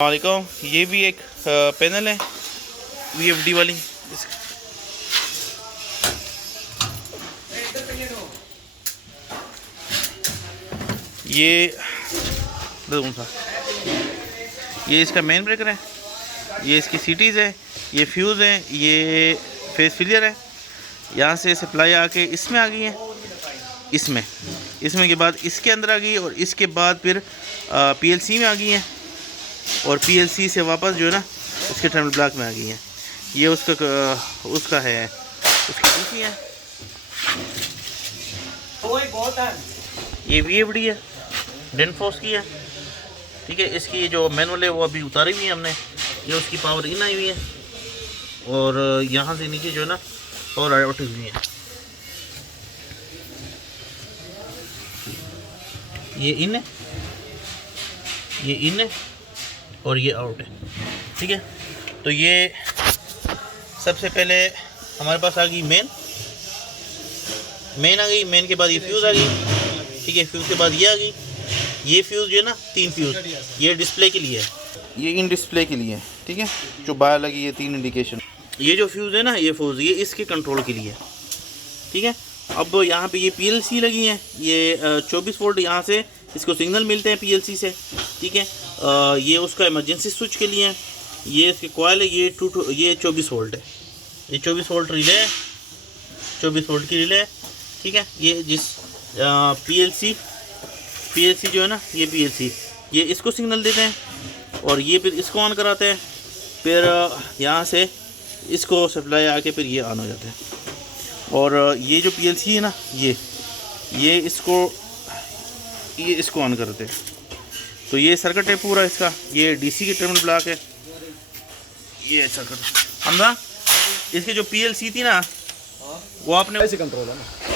वालेकुम। ये भी एक पैनल है VFD वाली। ये कौन सा, ये इसका मेन ब्रेकर है, ये इसकी सीटीज़ है, ये फ्यूज़ है, ये फेस फिलियर है। यहाँ से सप्लाई आके इसमें आ गई है, इसमें के बाद इसके अंदर आ गई और इसके बाद फिर PLC में आ गई है और PLC से वापस जो है ना उसके टर्मिनल ब्लॉक में आ गई है। ये उसका है, उसकी DC है। ये VFD है, डेनफोर्स की है, ठीक है। इसकी जो मैनुअल है वो अभी उतारी हुई है हमने। ये उसकी पावर इन आई हुई है और यहाँ से नीचे जो है ना पावर आउट हुई है। ये इन है, ये इन है और ये आउट है, ठीक है। तो ये सबसे पहले हमारे पास आ गई मेन आ गई। मेन के बाद ये फ्यूज़ आ गई, ठीक है। फ्यूज़ के बाद ये आ गई। ये फ्यूज़ जो है ना 3 फ्यूज़, ये डिस्प्ले के लिए है, ये इन डिस्प्ले के लिए है, ठीक है। जो बाहर लगी है 3 इंडिकेशन। ये जो फ्यूज़ है ना, ये फ्यूज़ ये इसके कंट्रोल के लिए, ठीक है। अब यहाँ पे ये PLC लगी है, ये 24 वोल्ट यहाँ से इसको सिग्नल मिलते हैं PLC से, ठीक है। ये उसका इमरजेंसी स्विच के लिए है। ये इसके कॉइल है, ये 24 वोल्ट है, ये 24 वोल्ट रिले है, 24 वोल्ट की रिले है, ठीक है। ये जिस PLC जो है ना, ये PLC ये इसको सिग्नल देते हैं और ये फिर इसको ऑन कराते हैं। फिर यहाँ से इसको सप्लाई आके फिर ये ऑन हो जाता है। और ये जो PLC है ना, ये इसको ऑन करते हैं। तो ये सर्किट है पूरा इसका। ये DC की टर्मिनल ब्लॉक है, ये सर्किट। हमदा इसकी जो PLC थी ना वो आपने ऐसे कंट्रोल है ना।